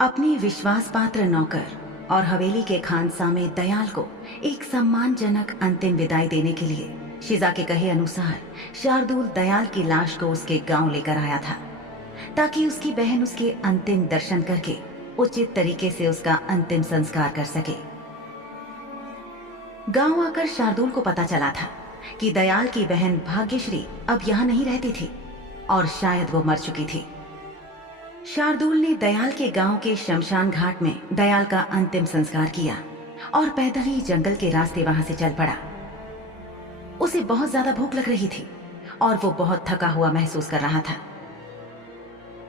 अपने विश्वास पात्र नौकर और हवेली के खानसामे दयाल को एक सम्मानजनक अंतिम विदाई देने के लिए शिजा के कहे अनुसार शार्दुल दयाल की लाश को उसके गांव लेकर आया था, ताकि उसकी बहन उसके अंतिम दर्शन करके उचित तरीके से उसका अंतिम संस्कार कर सके। गांव आकर शार्दुल को पता चला था कि दयाल की बहन भाग्यश्री अब यहां नहीं रहती थी और शायद वो मर चुकी थी। शार्दुल ने दयाल के गांव के शमशान घाट में दयाल का अंतिम संस्कार किया और पैदल ही जंगल के रास्ते वहां से चल पड़ा। उसे बहुत ज्यादा भूख लग रही थी और वो बहुत थका हुआ महसूस कर रहा था।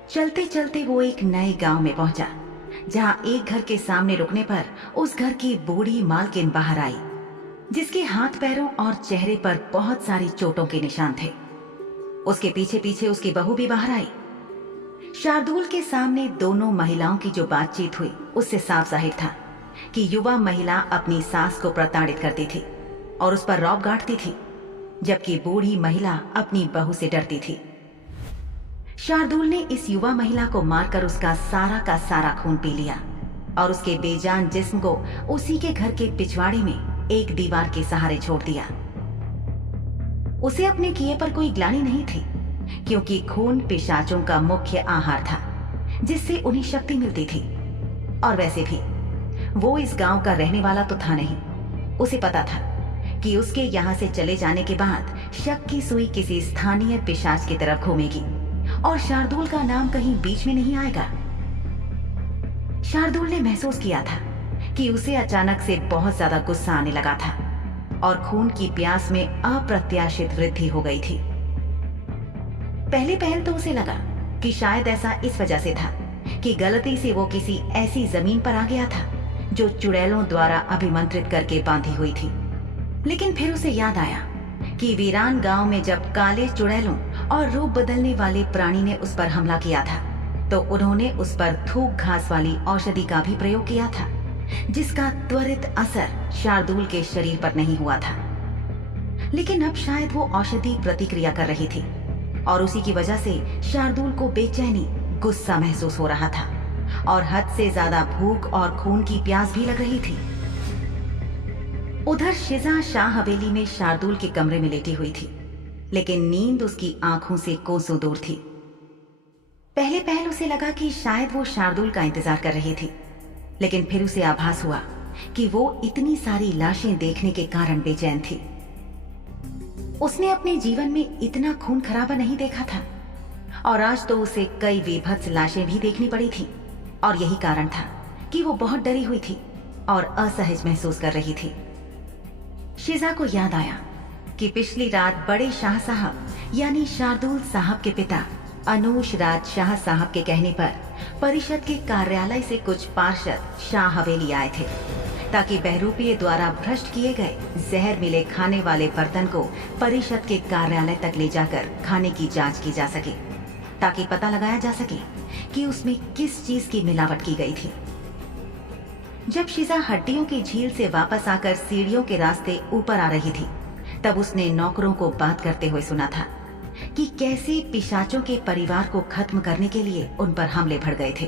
चलते चलते वो एक नए गांव में पहुंचा, जहां एक घर के सामने रुकने पर उस घर की बूढ़ी मालकिन बाहर आई, जिसके हाथ पैरों और चेहरे पर बहुत सारी चोटों के निशान थे। उसके पीछे पीछे उसकी बहू भी बाहर आई। शार्दुल के सामने दोनों महिलाओं की जो बातचीत हुई उससे साफ जाहिर था कि युवा महिला अपनी सास को प्रताड़ित करती थी और उस पर रौब गांठती थी, जबकि बूढ़ी महिला अपनी बहू से डरती थी। शार्दुल ने इस युवा महिला को मारकर उसका सारा का सारा खून पी लिया और उसके बेजान जिस्म को उसी के घर के पिछवाड़े में एक दीवार के सहारे छोड़ दिया। उसे अपने किए पर कोई ग्लानि नहीं थी, क्योंकि खून पिशाचों का मुख्य आहार था, जिससे उन्हें शक्ति मिलती थी। और वैसे भी वो इस गांव का रहने वाला तो था नहीं। उसे पता था कि उसके यहाँ से चले जाने के बाद शक की सुई किसी स्थानीय पिशाच की तरफ घूमेगी और शार्दुल का नाम कहीं बीच में नहीं आएगा। शार्दुल ने महसूस किया था कि उसे अचानक से बहुत ज्यादा गुस्सा आने लगा था और खून की प्यास में अप्रत्याशित वृद्धि हो गई थी। पहले पहल तो उसे लगा कि शायद ऐसा इस वजह से था कि गलती से वो किसी ऐसी जमीन पर आ गया था जो चुड़ैलों द्वारा अभिमंत्रित करके बांधी हुई थी। लेकिन फिर उसे याद आया कि वीरान गांव में जब काले चुड़ैलों और रूप बदलने वाले प्राणी ने उस पर हमला किया था, तो उन्होंने उस पर थूक घास वाली औषधि का भी प्रयोग किया था, जिसका त्वरित असर शार्दुल के शरीर पर नहीं हुआ था। लेकिन अब शायद वो औषधि प्रतिक्रिया कर रही थी और उसी की वजह से शार्दुल को बेचैनी, गुस्सा महसूस हो रहा था और हद से ज्यादा भूख और खून की प्यास भी लग रही थी। उधर शिजा शाह हवेली में शार्दुल के कमरे में लेटी हुई थी, लेकिन नींद उसकी आंखों से कोसों दूर थी। पहले पहल उसे लगा कि शायद वो शार्दुल का इंतजार कर रही थी, लेकिन फिर उसे आभास हुआ कि वो इतनी सारी लाशें देखने के कारण बेचैन थी। उसने अपने जीवन में इतना खून खराबा नहीं देखा था और आज तो उसे कई बेभत्स लाशें भी देखनी पड़ी थी, और यही कारण था कि वो बहुत डरी हुई थी और असहज महसूस कर रही थी। शिजा को याद आया कि पिछली रात बड़े शाह साहब यानी शार्दुल साहब के पिता अनूश राज शाह साहब के कहने पर परिषद के कार्यालय से कुछ पार्षद शाह हवेली आए थे, ताकि बहरूपीय द्वारा भ्रष्ट किए गए जहर मिले खाने वाले बर्तन को परिषद के कार्यालय तक ले जाकर खाने की जांच की जा सके, ताकि पता लगाया जा सके कि उसमें किस चीज की मिलावट की गई थी। जब शिजा हड्डियों की झील से वापस आकर सीढ़ियों के रास्ते ऊपर आ रही थी, तब उसने नौकरों को बात करते हुए सुना था कि कैसे पिशाचों के परिवार को खत्म करने के लिए उन पर हमले भड़ गए थे।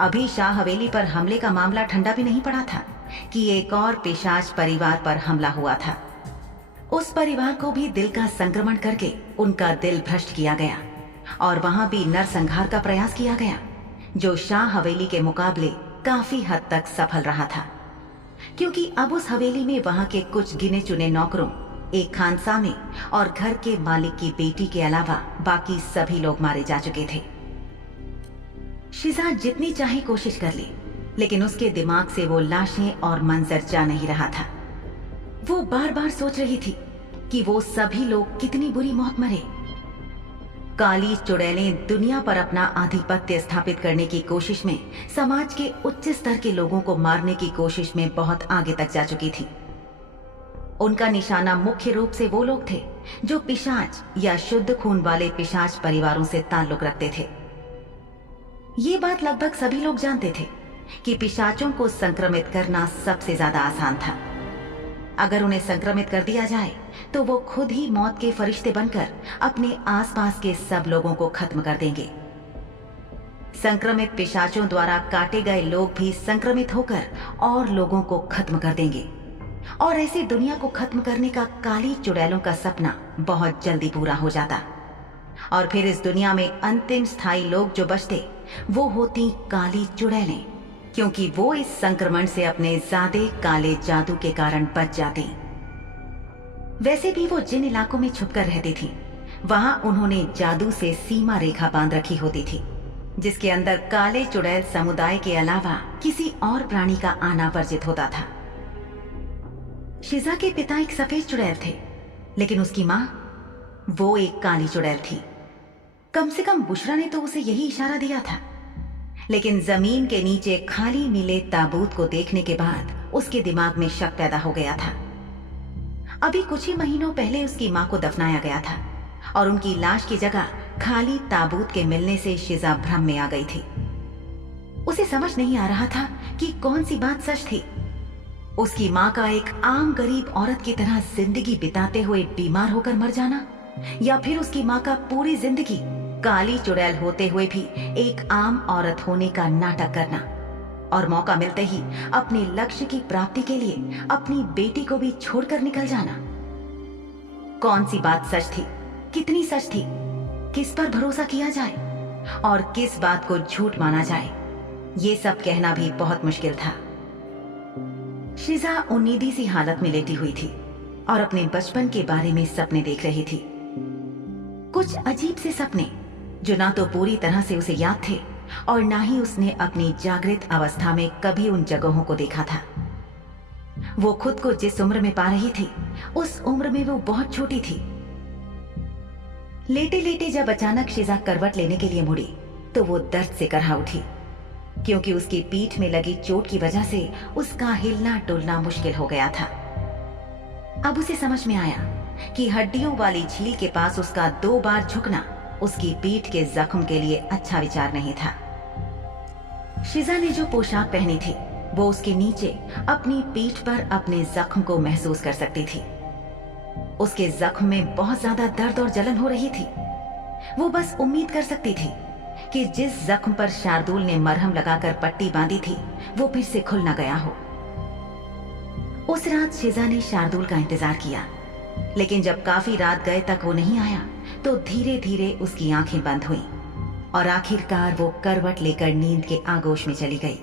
अभी शाह हवेली पर हमले का मामला ठंडा भी नहीं पड़ा था कि एक और पिशाच परिवार पर हमला हुआ था। उस परिवार को भी दिल का संक्रमण करके उनका दिल भ्रष्ट किया गया और वहां भी नरसंहार का प्रयास किया गया, जो शाह हवेली के मुकाबले काफी हद तक सफल रहा था, क्योंकि अब उस हवेली में वहां के कुछ गिने चुने नौकरों, एक खानसामे और घर के मालिक की बेटी के अलावा बाकी सभी लोग मारे जा चुके थे। शिजा जितनी चाहे कोशिश कर ली, लेकिन उसके दिमाग से वो लाशें और मंजर जा नहीं रहा था। वो बार बार सोच रही थी कि वो सभी लोग कितनी बुरी मौत मरे। काली चुड़ैलें दुनिया पर अपना आधिपत्य स्थापित करने की कोशिश में समाज के उच्च स्तर के लोगों को मारने की कोशिश में बहुत आगे तक जा चुकी थी। उनका निशाना मुख्य रूप से वो लोग थे जो पिशाच या शुद्ध खून वाले पिशाच परिवारों से ताल्लुक रखते थे। ये बात लगभग सभी लोग जानते थे कि पिशाचों को संक्रमित करना सबसे ज्यादा आसान था। अगर उन्हें संक्रमित कर दिया जाए तो वो खुद ही मौत के फरिश्ते बनकर अपने आसपास के सब लोगों को खत्म कर देंगे। संक्रमित पिशाचों द्वारा काटे गए लोग भी संक्रमित होकर और लोगों को खत्म कर देंगे और ऐसे दुनिया को खत्म करने का काली चुड़ैलों का सपना बहुत जल्दी पूरा हो जाता और फिर इस दुनिया में अंतिम स्थायी लोग जो बचते वो होती काली चुड़ैलें, क्योंकि वो इस संक्रमण से अपने ज्यादा काले जादू के कारण बच जाती। वैसे भी वो जिन इलाकों में छुपकर रहती थी वहां उन्होंने जादू से सीमा रेखा बांध रखी होती थी, जिसके अंदर काले चुड़ैल समुदाय के अलावा किसी और प्राणी का आना वर्जित होता था। शिजा के पिता एक सफेद चुड़ैल थे, लेकिन उसकी मां वो एक काली चुड़ैल थी। कम से कम बुशरा ने तो उसे यही इशारा दिया था, लेकिन जमीन के नीचे खाली मिले ताबूत को देखने के बाद उसके दिमाग में शक पैदा हो गया था। अभी कुछ ही महीनों पहले उसकी मां को दफनाया गया था और उनकी लाश की जगह खाली ताबूत के मिलने से शिजा भ्रम में आ गई थी। उसे समझ नहीं आ रहा था कि कौन सी बात सच थी, उसकी मां का एक आम गरीब औरत की तरह जिंदगी बिताते हुए बीमार होकर मर जाना, या फिर उसकी मां का पूरी जिंदगी काली चुड़ैल होते हुए भी एक आम औरत होने का नाटक करना और मौका मिलते ही अपने लक्ष्य की प्राप्ति के लिए अपनी बेटी को भी छोड़कर निकल जाना। कौन सी बात सच थी, कितनी सच थी, किस पर भरोसा किया जाए और किस बात को झूठ माना जाए, ये सब कहना भी बहुत मुश्किल था। शिजा उन्नीदी सी हालत में लेटी हुई थी और अपने बचपन के बारे में सपने देख रही थी। कुछ अजीब से सपने जो ना तो पूरी तरह से उसे याद थे और ना ही उसने अपनी जागृत अवस्था में कभी उन जगहों को देखा था। वो खुद को जिस उम्र में पा रही थी उस उम्र में वो बहुत छोटी थी। लेटे लेटे जब अचानक शिजा करवट लेने के लिए मुड़ी तो वो दर्द से करहा उठी, क्योंकि उसकी पीठ में लगी चोट की वजह से उसका हिलना डुलना मुश्किल हो गया था। अब उसे समझ में आया कि हड्डियों वाली झील के पास उसका 2 बार झुकना उसकी पीठ के जख्म के लिए अच्छा विचार नहीं था। शिजा ने जो पोशाक पहनी थी वो उसके नीचे अपनी पीठ पर अपने जख्म को महसूस कर सकती थी। उसके जख्म में बहुत ज्यादा दर्द और जलन हो रही थी। वो बस उम्मीद कर सकती थी कि जिस जख्म पर शार्दुल ने मरहम लगाकर पट्टी बांधी थी वो फिर से खुल न गया हो। उस रात शिजा ने शार्दुल का इंतजार किया, लेकिन जब काफी रात गए तक वो नहीं आया तो धीरे धीरे उसकी आंखें बंद हुईं और आखिरकार वो करवट लेकर नींद के आगोश में चली गई।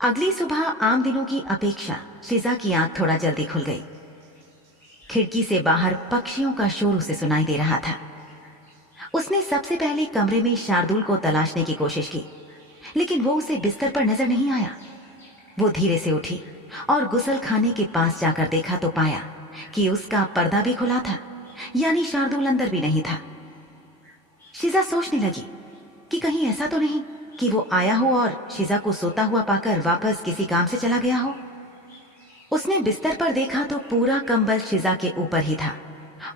अगली सुबह आम दिनों की अपेक्षा शिजा की आंख थोड़ा जल्दी खुल गई। खिड़की से बाहर पक्षियों का शोर उसे सुनाई दे रहा था। उसने सबसे पहले कमरे में शार्दुल को तलाशने की कोशिश की, लेकिन वो उसे बिस्तर पर नजर नहीं आया। वो धीरे से उठी और गुसल खाने के पास जाकर देखा तो पाया कि उसका पर्दा भी खुला था, यानी शार्दुल अंदर भी नहीं था। शिजा सोचने लगी कि कहीं ऐसा तो नहीं कि वो आया हो और शिजा को सोता हुआ पाकर वापस किसी काम से चला गया हो। उसने बिस्तर पर देखा तो पूरा कंबल शिजा के ऊपर ही था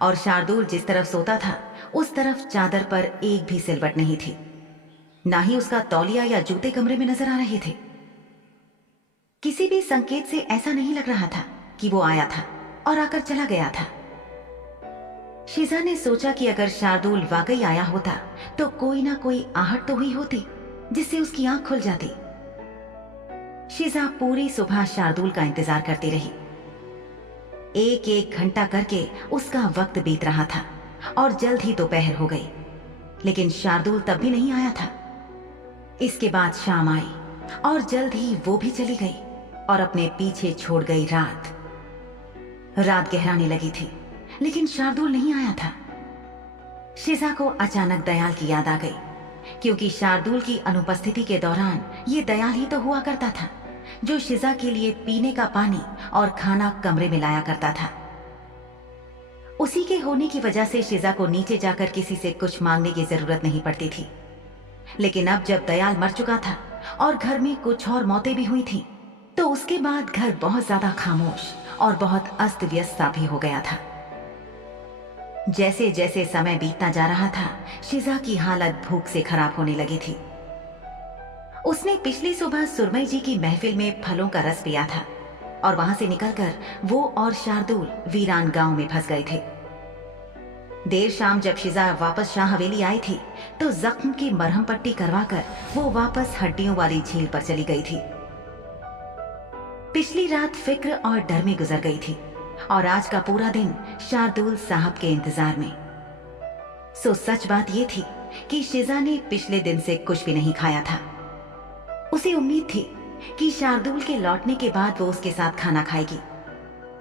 और शार्दुल जिस तरफ सोता था उस तरफ चादर पर एक भी सिलवट नहीं थी। ना ही उसका तौलिया या जूते कमरे में नजर आ रहे थे। किसी भी संकेत से ऐसा नहीं लग रहा था कि वो आया था और आकर चला गया था। शिजा ने सोचा कि अगर शार्दुल वाकई आया होता तो कोई ना कोई आहट तो हुई होती जिससे उसकी आंख खुल जाती। शिजा पूरी सुबह शार्दुल का इंतजार करती रही। एक एक घंटा करके उसका वक्त बीत रहा था और जल्द ही दोपहर हो गई, लेकिन शार्दुल तब भी नहीं आया था। इसके बाद शाम आई और जल्द ही वो भी चली गई और अपने पीछे छोड़ गई रात। रात गहराने लगी थी, लेकिन शार्दुल नहीं आया था। शिजा को अचानक दयाल की याद आ गई, क्योंकि शार्दुल की अनुपस्थिति के दौरान ये दयाल ही तो हुआ करता था जो शिजा के लिए पीने का पानी और खाना कमरे में लाया करता था। उसी के होने की वजह से शिजा को नीचे जाकर किसी से कुछ मांगने की जरूरत नहीं पड़ती थी। लेकिन अब जब दयाल मर चुका था और घर में कुछ और मौतें भी हुई थी, तो उसके बाद घर बहुत ज्यादा खामोश और बहुत अस्त व्यस्त सा भी हो गया था। जैसे जैसे समय बीतता जा रहा था, शिजा की हालत भूख से खराब होने लगी थी। उसने पिछली सुबह सुरमई जी की महफिल में फलों का रस पिया था और वहां से निकलकर वो और शार्दुल वीरान गांव में फंस गए थे। देर शाम जब शिजा वापस शाह हवेली आई थी तो जख्म की मरहम पट्टी करवाकर वो वापस हड्डियों वाली झील पर चली गई थी। पिछली रात फिक्र और डर में गुजर गई थी और आज का पूरा दिन शार्दुल साहब के इंतजार में। सो सच बात यह थी कि शिजा ने पिछले दिन से कुछ भी नहीं खाया था। उसे उम्मीद थी कि शार्दुल के लौटने के बाद वो उसके साथ खाना खाएगी,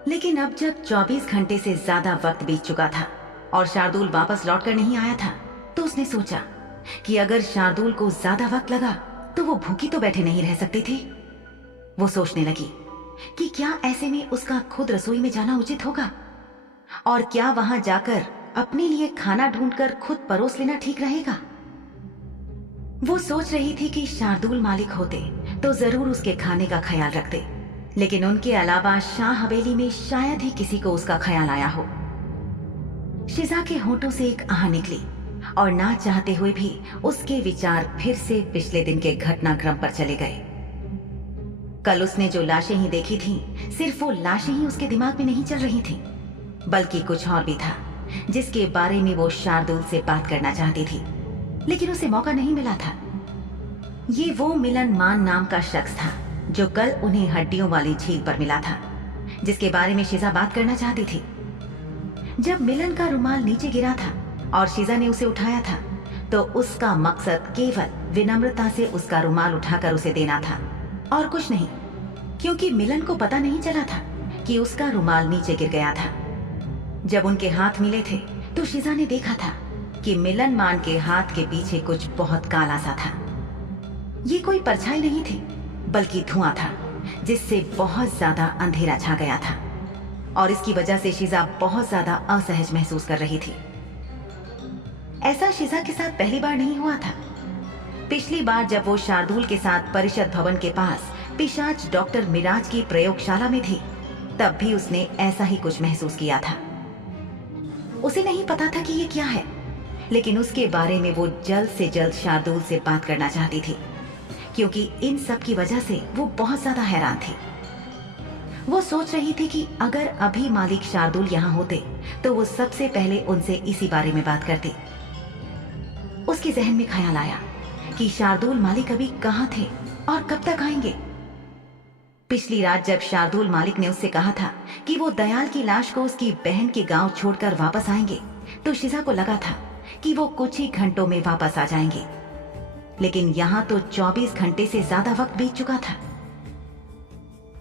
लेकिन अब जब 24 घंटे से ज्यादा वक्त बीत चुका था और शार्दुल वापस लौटकर नहीं आया था तो उसने सोचा कि अगर शार्दुल को ज्यादा वक्त लगा तो वो भूखी तो बैठे नहीं रह सकती थी। वो सोचने लगी कि क्या ऐसे में उसका खुद रसोई में जाना उचित होगा और क्या वहां जाकर अपने लिए खाना ढूंढकर खुद परोस लेना ठीक रहेगा। वो सोच रही थी कि शार्दुल मालिक होते तो जरूर उसके खाने का ख्याल रखते, लेकिन उनके अलावा शाह हवेली में शायद ही किसी को उसका ख्याल आया हो। शिजा के होंठों से एक आह निकली और ना चाहते हुए भी उसके विचार फिर से पिछले दिन के घटनाक्रम पर चले गए। कल उसने जो लाशें ही देखी थीं, सिर्फ वो लाशें ही उसके दिमाग में नहीं चल रही थीं, बल्कि कुछ और भी था जिसके बारे में वो शार्दुल से बात करना चाहती थी, लेकिन उसे मौका नहीं मिला था। ये वो मिलन मान नाम का शख्स था जो कल उन्हें हड्डियों वाली झील पर मिला था, जिसके बारे में शिजा बात करना चाहती थी। जब मिलन का रुमाल नीचे गिरा था और शिजा ने उसे उठाया था तो उसका मकसद केवल विनम्रता से उसका रुमाल उठाकर उसे देना था और कुछ नहीं, क्योंकि मिलन को पता नहीं चला था कि उसका रुमाल नीचे गिर गया था। जब उनके हाथ मिले थे तो शिजा ने देखा था कि मिलन मान के हाथ के पीछे कुछ बहुत काला सा था। ये कोई परछाई नहीं थी बल्कि धुआं था जिससे बहुत ज्यादा अंधेरा छा गया था और इसकी वजह से शिजा बहुत ज्यादा असहज महसूस कर रही थी। ऐसा शिजा के साथ पहली बार नहीं हुआ था। पिछली बार जब वो शार्दुल के साथ परिषद भवन के पास पिशाच डॉक्टर मिराज की प्रयोगशाला में थी तब भी उसने ऐसा ही कुछ महसूस किया था। उसे नहीं पता था कि ये क्या है, लेकिन उसके बारे में वो जल्द से जल्द शार्दुल से बात करना चाहती थी, क्योंकि इन सब की वजह से वो बहुत ज्यादा हैरान थी। वो सोच रही थी कि अगर अभी मालिक शार्दुल यहाँ होते तो वो सबसे पहले उनसे इसी बारे में बात करती। उसके जहन में ख्याल आया कि शार्दुल मालिक अभी कहाँ थे और कब तक आएंगे। पिछली रात जब शार्दुल मालिक ने उससे कहा था कि वो दयाल की लाश को उसकी बहन के गांव छोड़कर वापस आएंगे तो शिजा को लगा था कि वो कुछ ही घंटों में वापस आ जाएंगे, लेकिन यहाँ तो 24 घंटे से ज्यादा वक्त बीत चुका था।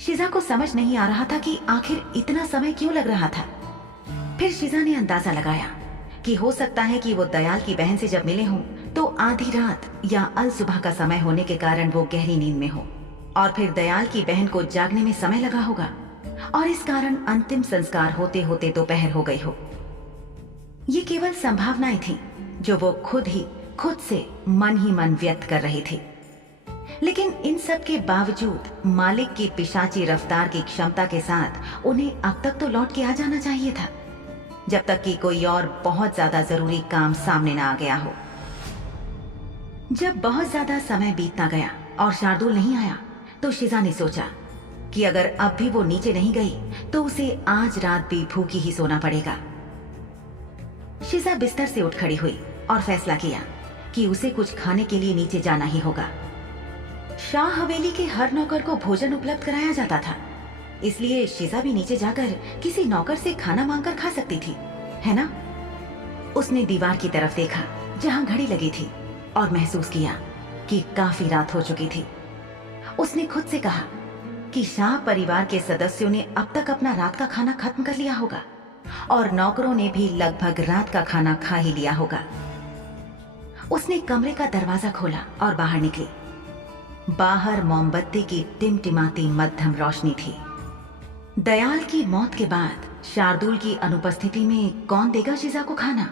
शिजा को समझ नहीं आ रहा था कि आखिर इतना समय क्यों लग रहा था। फिर शिजा ने अंदाजा लगाया कि हो सकता है कि वो दयाल की बहन से जब मिले हों तो आधी रात या अल सुबह का समय होने के कारण वो गहरी नींद में हो और फिर दयाल की बहन को जागने में समय लगा होगा और इस कारण अंतिम संस्कार होते होते दोपहर हो गई हो। ये केवल संभावनाएं थीं जो वो खुद से मन ही मन व्यक्त कर रही थी, लेकिन इन सब के बावजूद मालिक की पिशाची रफ्तार की क्षमता के साथ उन्हें अब तक तो लौट के आ जाना चाहिए था, जब तक कि कोई और बहुत ज्यादा जरूरी काम सामने न आ गया हो। जब बहुत ज्यादा समय बीतता गया और शार्दुल नहीं आया तो शिजा ने सोचा कि अगर अब भी वो नीचे नहीं गई तो उसे आज रात भी भूखी ही सोना पड़ेगा। शिजा बिस्तर से उठ खड़ी हुई और फैसला किया कि उसे कुछ खाने के लिए नीचे जाना ही होगा। शाह हवेली के हर नौकर को भोजन उपलब्ध कराया जाता था, इसलिए शिजा भी नीचे जाकर किसी नौकर से खाना मांगकर खा सकती थी, है ना? उसने दीवार की तरफ देखा जहां घड़ी लगी थी और महसूस किया कि काफी रात हो चुकी थी। उसने खुद से कहा कि शाह परिवार के सदस्यों ने अब तक अपना रात का खाना खत्म कर लिया होगा और नौकरों ने भी लगभग रात का खाना खा ही लिया होगा। उसने कमरे का दरवाजा खोला और बाहर निकली। बाहर मोमबत्ती की टिमटिमाती मध्यम रोशनी थी। दयाल की मौत के बाद शार्दुल की अनुपस्थिति में कौन देगा शिजा को खाना?